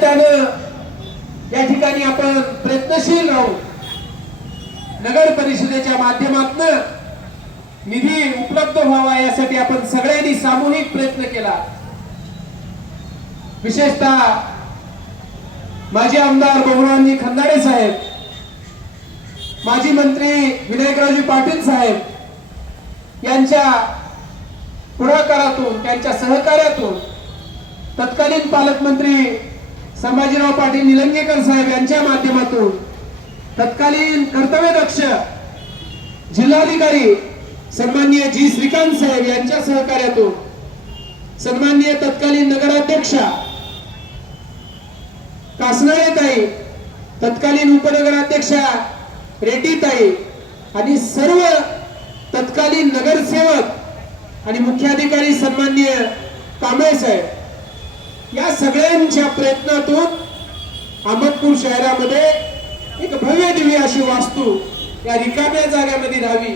सातत्यानं या ठिकाणी आपण प्रयत्नशील राहू नगर परिषदेच्या माध्यमातून निधी उपलब्ध व्हावा यासाठी आपण सगळ्यांनी सामूहिक प्रयत्न केला। विशेषतः माजी आमदार बबुरावजी खंदारे साहेब, माजी मंत्री विनायकरावजी पाटील साहेब यांच्या पुढाकारातून, त्यांच्या सहकार्यातून तत्कालीन पालकमंत्री संभाजीराव पाटील निलंगेकर साहेब यांच्या माध्यमातून, तत्कालीन कर्तव्यदक्ष जिल्हाधिकारी सन्माननीय जी श्रीकांत साहेब यांच्या सहकार्यातून, सन्माननीय तत्कालीन नगराध्यक्षा कासनाळेताई, तत्कालीन उपनगराध्यक्षा रेड्डीताई आणि सर्व तत्कालीन नगरसेवक आणि मुख्याधिकारी सन्माननीय कांबळे साहेब या सगळ्यांच्या प्रयत्नातून अहमदपूर शहरामध्ये एक भव्य दिव्य अशी वास्तू या रिकाम्या जागेमध्ये राहावी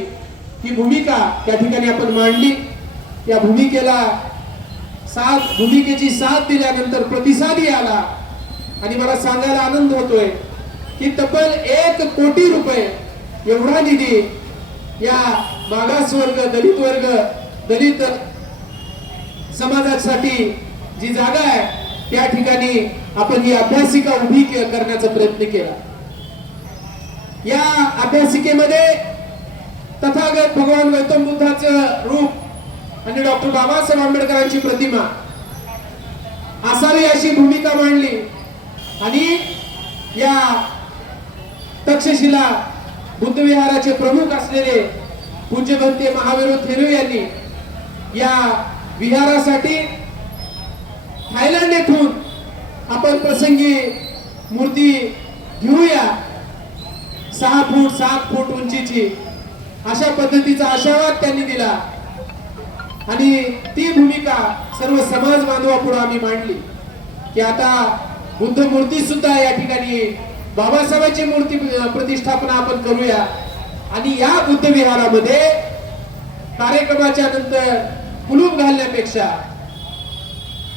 ही भूमिका त्या ठिकाणी आपण मांडली। या भूमिकेची साथ दिल्यानंतर प्रतिसादही आला आणि मला सांगायला आनंद होतोय की तब्बल 1 कोटी रुपये एवढा निधी या मागासवर्ग, दलित वर्ग, दलित समाजासाठी जी जागा आहे त्या ठिकाणी आपण ही अभ्यासिका उभी करण्याचा प्रयत्न केला। या अभ्यासिकेमध्ये तथागत भगवान गौतम बुद्धाचं रूप आणि डॉक्टर बाबासाहेब आंबेडकरांची प्रतिमा असावी अशी भूमिका मांडली आणि या तक्षशिला बुद्ध विहाराचे प्रमुख असलेले पूज्य भंते महावीर थेरू यांनी या विहारासाठी थायलंड येथून आपण प्रसंगी मूर्ती घेऊया 6 फूट 7 फूट उंचीची अशा पद्धतीचा आशावाद त्यांनी दिला आणि ती भूमिका सर्व समाज बांधवापुढे आम्ही मांडली की आता बुद्ध मूर्ती सुद्धा या ठिकाणी बाबासाहेबांची मूर्ती प्रतिष्ठापना आपण करूया आणि या बुद्ध विहारामध्ये कार्यक्रमाच्या नंतर कुलूप घालण्यापेक्षा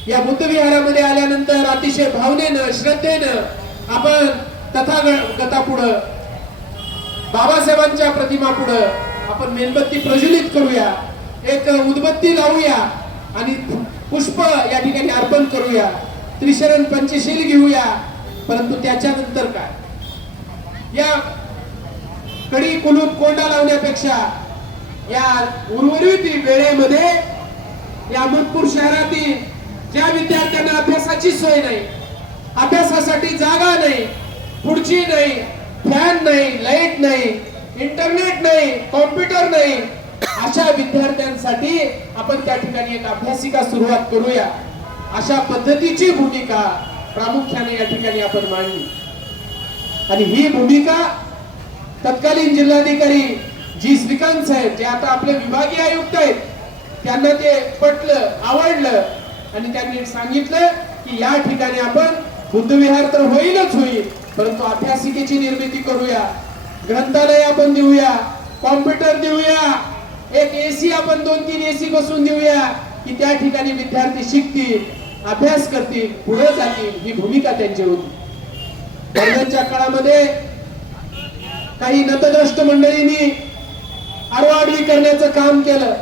या बुद्ध विहारामध्ये आल्यानंतर अतिशय भावनेनं, श्रद्धेनं आपण तथागतापुढे बाबासाहेबांच्या प्रतिमा पुढे आपण मेणबत्ती प्रज्वलित करूया, एक उदबत्ती लावूया आणि पुष्प या ठिकाणी अर्पण करूया, त्रिशरण पंचशील घेऊया। परंतु त्याच्यानंतर काय, या कडी कुलूप कोंडा लावण्यापेक्षा या उर्वरित वेळेमध्ये या अहमदपूर शहरातील ज्या विद्यार्थ्यांना अभ्यासाची सोय नाही, अभ्यासासाठी जागा नाही, खुर्ची नाही, फॅन नाही, लाईट नाही, इंटरनेट नाही, कॉम्प्युटर नाही, अशा विद्यार्थ्यांसाठी आपण त्या ठिकाणी एक अभ्यासिका सुरुवात करूया अशा पद्धतीची भूमिका प्रामुख्याने या ठिकाणी आपण मांडली। आणि ही भूमिका तत्कालीन जिल्हाधिकारी जी श्रीकांत साहेब जे आता आपले विभागीय आयुक्त आहेत त्यांना ते पटलं, आवडलं आणि त्यांनी सांगितलं की या ठिकाणी आपण बुद्ध विहार तर होईलच होईल परंतु अभ्यासिकेची निर्मिती करूया, ग्रंथालय आपण देऊया, कॉम्प्युटर देऊया, एक एसी आपण 2-3 एसी बसून देऊया की त्या ठिकाणी विद्यार्थी शिकतील, अभ्यास करतील, पुढे जातील। ही भूमिका त्यांची होती। दरम्यानच्या काळामध्ये काही नतद्रष्ट मंडळींनी आडवाआडवी करण्याचं काम केलं।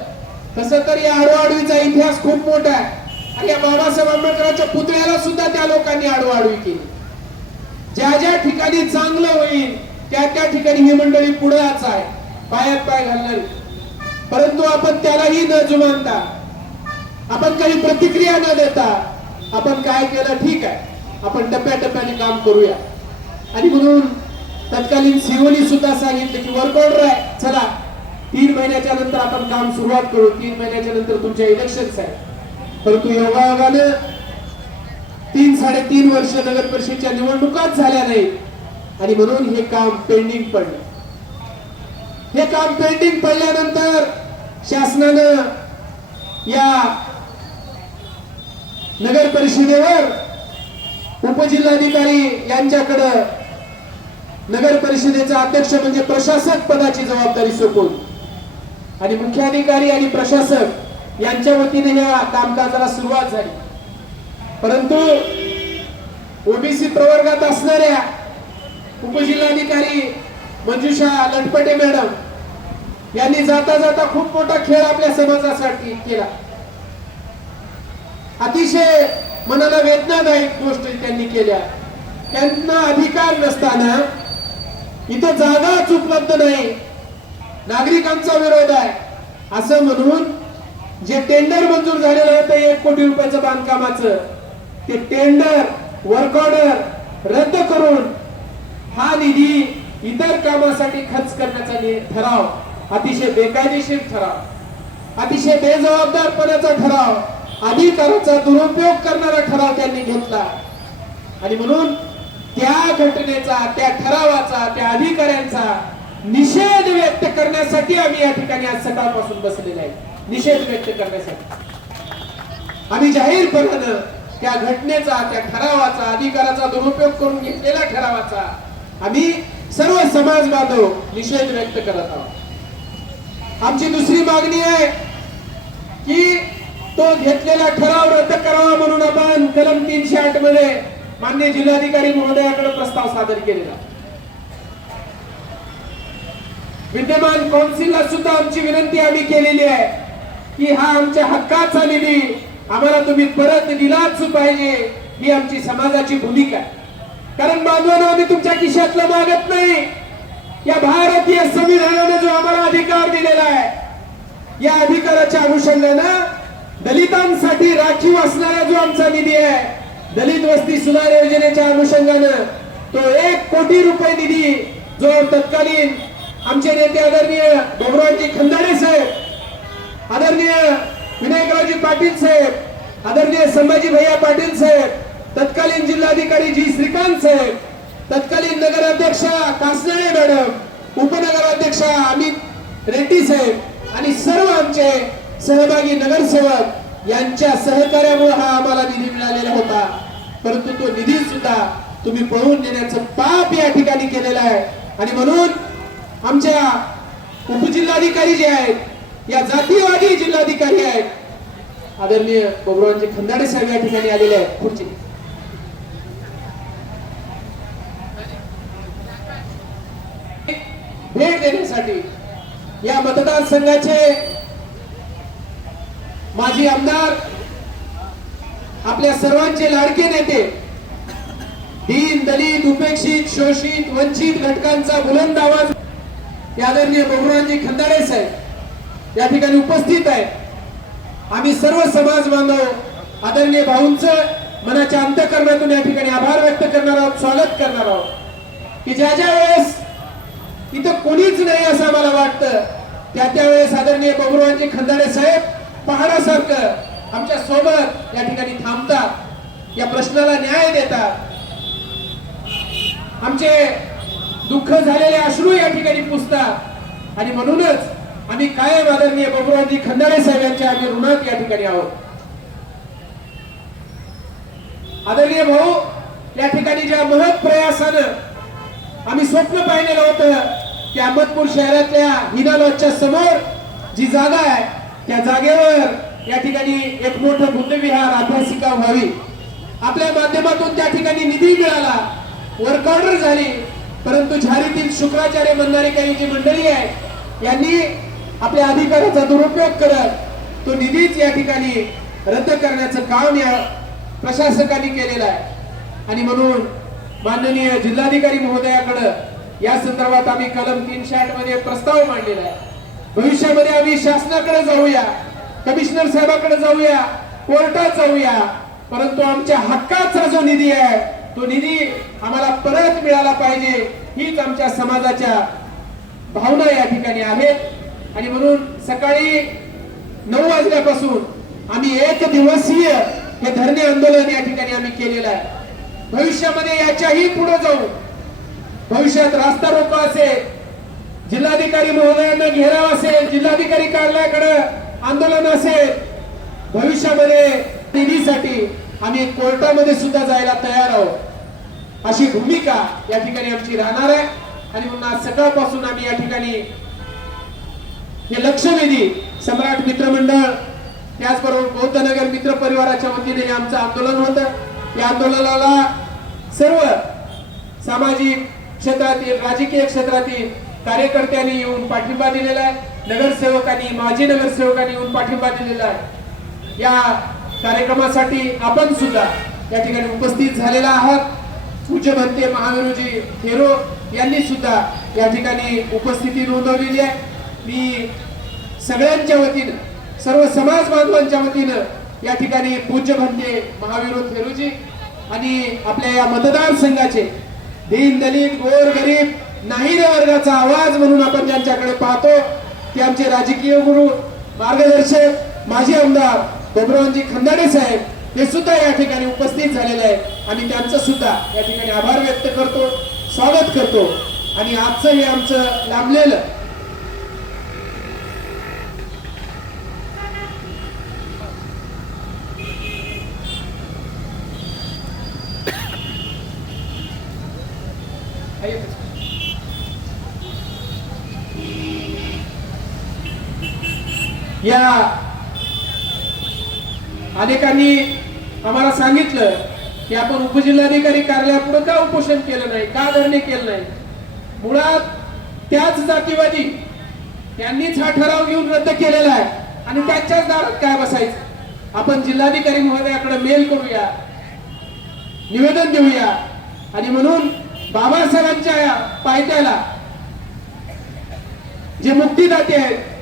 तसं तर या आडवाआडवीचा इतिहास खूप मोठा आहे आणि या बाबासाहेब आंबेडकरांच्या पुतळ्याला सुद्धा त्या लोकांनी आडवाआडवी केली। ज्या ज्या ठिकाणी चांगलं होईल त्या त्या ठिकाणी ही मंडळी पुढेच आहे, पायात पाय घालणारी। परंतु आपण त्यालाही न जुमानता, आपण काही प्रतिक्रिया न देता आपण काय केलं, ठीक आहे आपण टप्प्याटप्प्याने काम करूया। आणि म्हणून तत्कालीन सीओनी सुद्धा सांगितलं की वर्क ऑर्डर आहे, चला 3 महिन्याच्या नंतर आपण काम सुरुवात करू, 3 महिन्याच्या नंतर तुमच्या इलेक्शन्स आहे। परंतु योगायोगाने 3-3.5 वर्ष नगर परिषदेच्या निवडणुकाच झाल्या नाहीत आणि म्हणून हे काम पेंडिंग पडलं। हे काम पेंडिंग पडल्यानंतर शासनानं या नगर परिषदेवर उपजिल्हाधिकारी यांच्याकडे नगर परिषदेचा अध्यक्ष म्हणजे प्रशासक पदाची जबाबदारी सोपवली आणि मुख्याधिकारी आणि प्रशासक यांच्या वतीने या कामकाजाला सुरुवात झाली। परंतु ओबीसी प्रवर्गात असणाऱ्या उपजिल्हाधिकारी मंजुषा लटपटे मॅडम यांनी जाता जाता खूप मोठा खेळ आपल्या समाजासाठी केला. अतिशय मनाला वेदनादायक गोष्टी त्यांनी केल्या. त्यांना अधिकार नसताना इथं जागाच उपलब्ध नाही, नागरिकांचा विरोध आहे असं म्हणून जे टेंडर मंजूर झालेलं होतं 1 कोटी रुपयाचं बांधकामाचं, ते टेंडर वर्क ऑर्डर रद्द करून हा निधी इतर कामासाठी खर्च करण्याचा ठराव, अतिशय बेकायदेशीर ठराव, अतिशय बेजबाबदारपणाचा ठराव, अधिकाराचा दुरुपयोग करणारा ठराव त्यांनी घेतला. आणि म्हणून त्या घटनेचा, त्या ठरावाचा, त्या अधिकाऱ्यांचा निषेध व्यक्त करण्यासाठी आम्ही या ठिकाणी आज सकाळपासून बसलेले आहे. निषेध व्यक्त करण्यासाठी आम्ही जाहीरपणानं त्या घटनेचा, त्या ठरावाचा, अधिकाराचा दुरुपयोग करून घेतलेल्या ठरावाचा आम्ही सर्व समाज बांधव निषेध व्यक्त करत आहोत. आमची दुसरी मागणी आहे की तो घेतलेला ठराव रद्द करावा म्हणून आपण कलम 308 मध्ये माननीय जिल्हाधिकारी महोदयाकडे प्रस्ताव सादर केलेला. विद्यमान कौन्सिलला सुद्धा आमची विनंती आम्ही केलेली आहे की हा आमच्या हक्काचा निधी आम्हाला तुम्ही परत दिलाच पाहिजे, ही आमची समाजाची भूमिका आहे. कारण बांधवांनो, आम्ही तुमच्या खिशातलं मागत नाही. या भारतीय संविधानाने जो आम्हाला अधिकार दिलेला आहे, या अधिकाराच्या अनुषंगाने दलितांसाठी राखीव असणारा जो आमचा निधी आहे, दलित वस्ती सुधार योजनेच्या अनुषंगाने तो 1 कोटी रुपये निधी जो तत्कालीन आमचे नेते आदरणीय बाबुरावजी खंदाडे साहेब, आदरणीय विनायकरावजी पाटील साहेब, आदरणीय संभाजी भैया पाटील साहेब, तत्कालीन जिल्हाधिकारी जी श्रीकांत साहेब, तत्कालीन नगराध्यक्ष कासनाळे मॅडम, उपनगराध्यक्ष अमित रेड्डी साहेब आणि सर्व आमचे सहभागी नगरसेवक यांच्या सहकार्यामुळे हा आम्हाला निधी मिळालेला होता. परंतु तो निधी सुद्धा तुम्ही पळवून नेण्याचं पाप या ठिकाणी केलेलं आहे. आणि म्हणून आमच्या उपजिल्हाधिकारी जे आहेत, या जातीवादी जिल्हाधिकारी आहेत, आदरणीय बाबुरावजी खंदाडे साहेब या ठिकाणी आलेले आहेत. खुर्ची भेट देण्यासाठी या मतदारसंघाचे माजी आमदार, आपल्या सर्वांचे लाडके नेते, दीन दलित उपेक्षित शोषित वंचित घटकांचा बुलंद आवाज आदरणीय बाबुरावजी खंदाडे साहेब या ठिकाणी उपस्थित आहे. आम्ही सर्व समाज बांधव आदरणीय भाऊंचं मनाच्या अंतःकरणातून या ठिकाणी आभार व्यक्त करणार आहोत, स्वागत करणार आहोत की ज्या ज्या वेळेस इथं कोणीच नाही असं आम्हाला वाटतं, त्या वेळेस आदरणीय बाबुरावजी खंदाडे साहेब पहाडासारखं आमच्या सोबत या ठिकाणी थांबतात, या प्रश्नाला न्याय देतात, आमचे दुःख झालेले अश्रू या ठिकाणी पुसतात. आणि म्हणूनच आम्ही कायम आदरणीय बाबुरावजी खंदाडे साहेब यांच्या आम्ही ऋणात या ठिकाणी आहोत. आदरणीय भाऊ, या ठिकाणी ज्या महत् प्रयासानं आम्ही स्वप्न पाहिलेलं होतं की अहमदपूर शहरातल्या हिना लॉजच्या समोर जी जागा आहे, त्या जागेवर या ठिकाणी एक मोठं बुद्धविहार अभ्यासिका व्हावी, आपल्या माध्यमातून त्या ठिकाणी निधी मिळाला, वर्क ऑर्डर झाली. परंतु झारीतील शुक्राचार्य म्हणणारी काही जी मंडळी आहे, यांनी आपल्या अधिकाराचा दुरुपयोग करत तो निधीच या ठिकाणी रद्द करण्याचं काम या प्रशासकांनी केलेलं आहे. आणि म्हणून माननीय जिल्हाधिकारी महोदयाकडे या संदर्भात आम्ही कलम 308 मध्ये प्रस्ताव मांडलेला आहे. भविष्यामध्ये आम्ही शासनाकडे जाऊया, कमिशनर साहेबांकडे जाऊया, कोर्टात जाऊया, परंतु आमच्या हक्काचा जो निधी आहे तो निधी आम्हाला परत मिळाला पाहिजे, हीच आमच्या समाजाच्या भावना या ठिकाणी आहेत. आणि म्हणून सकाळी 9 वाजल्यापासून आम्ही 1 दिवसीय हे धरणे आंदोलन या ठिकाणी आम्ही केलेलं आहे. भविष्यामध्ये याच्याही पुढे जाऊ, भविष्यात रास्ता रोको असेल, जिल्हाधिकारी महोदयांना घेराव असेल, जिल्हाधिकारी कार्यालयाकडे आंदोलन असेल, भविष्यामध्ये निधीसाठी आम्ही कोर्टामध्ये सुद्धा जायला तयार आहोत, अशी भूमिका या ठिकाणी आमची राहणार आहे. आणि म्हणून आज सकाळपासून आम्ही या ठिकाणी हे लक्षवेधी सम्राट मित्रमंडळ, त्याचबरोबर बौद्धनगर मित्र परिवाराच्या वतीने आमचं आंदोलन होतं. या आंदोलनाला सर्व सामाजिक क्षेत्रातील राजकीय क्षेत्रातील कार्यकर्त्यांनी येऊन पाठिंबा दिलेला आहे, नगरसेवकांनी माजी नगरसेवकांनी येऊन पाठिंबा दिलेला आहे। या कार्यक्रमासाठी आपण सुद्धा या ठिकाणी उपस्थित झालेला आहात। पूज्य भंते महावीरजी थेरो यांनी सुद्धा या ठिकाणी उपस्थिती नोंदवलेली आहे। मी सगळ्यांच्या वतीनं सर्व समाज बांधवांच्या वतीनं या ठिकाणी पूज्य भंते महावीर थेरोजी आणि आपल्या या मतदारसंघाचे दीन दलित गोर गरीब नाही रे वर्गाचा आवाज म्हणून आपण ज्यांच्याकडे पाहतो ते आमचे राजकीय गुरु मार्गदर्शक माजी आमदार बबरावजी खंदाडे साहेब हे सुद्धा या ठिकाणी उपस्थित झालेले आहेत। आम्ही त्यांचं सुद्धा या ठिकाणी आभार व्यक्त करतो, स्वागत करतो। आणि आजचं हे आमचं लांबलेलं या अनेकांनी आम्हाला सांगितलं की आपण उपजिल्हाधिकारी कार्यालयापुढे का उपोषण केलं नाही, का धरणे केलं नाही। मुळात त्याच जातीवादी त्यांनीच हा ठराव घेऊन रद्द केलेला आहे आणि त्यांच्याच दारात काय बसायचं। आपण जिल्हाधिकारी महोदयाकडे मेल करूया, निवेदन देऊया आणि म्हणून बाबासाहेबांच्या पायथ्याला जे मुक्तिदाते आहेत,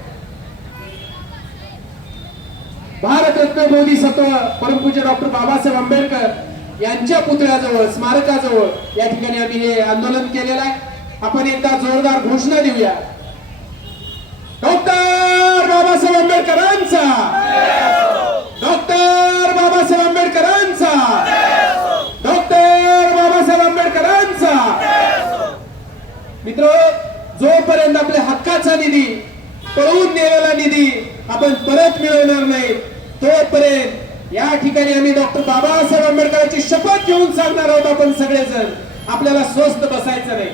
भारतरत्न बोधिसत्व परमपूज्य डॉक्टर बाबासाहेब आंबेडकर यांच्या पुतळ्याजवळ स्मारकाजवळ या ठिकाणी आम्ही हे आंदोलन केलेलं आहे। आपण एकदा जोरदार घोषणा देऊया, डॉक्टर बाबासाहेब आंबेडकरांचा, डॉक्टर बाबासाहेब आंबेडकरांचा, डॉक्टर बाबासाहेब आंबेडकरांचा। मित्र, जोपर्यंत आपल्या हक्काचा निधी, पळवून नेलेला निधी आपण परत मिळवणार नाही तोपर्यंत या ठिकाणी आम्ही डॉक्टर बाबासाहेब आंबेडकरांची शपथ घेऊन सांगणार आहोत आपण सगळेजण, आपल्याला स्वस्थ बसायचं नाही।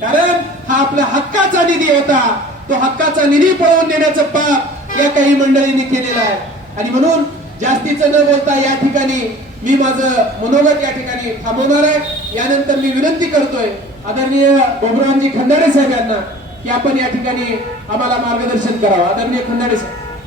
कारण हा आपला हक्काचा निधी होता, तो हक्काचा निधी पळवून नेण्याचं पाप या काही मंडळींनी केलेलं आहे। आणि म्हणून जास्तीचं न बोलता या ठिकाणी मी माझं मनोगत या ठिकाणी थांबवणार आहे। यानंतर मी विनंती करतोय आदरणीय बबरावजी खंदाडे साहेब यांना की आपण या ठिकाणी आम्हाला मार्गदर्शन करावं। आदरणीय खंदाडे साहेब।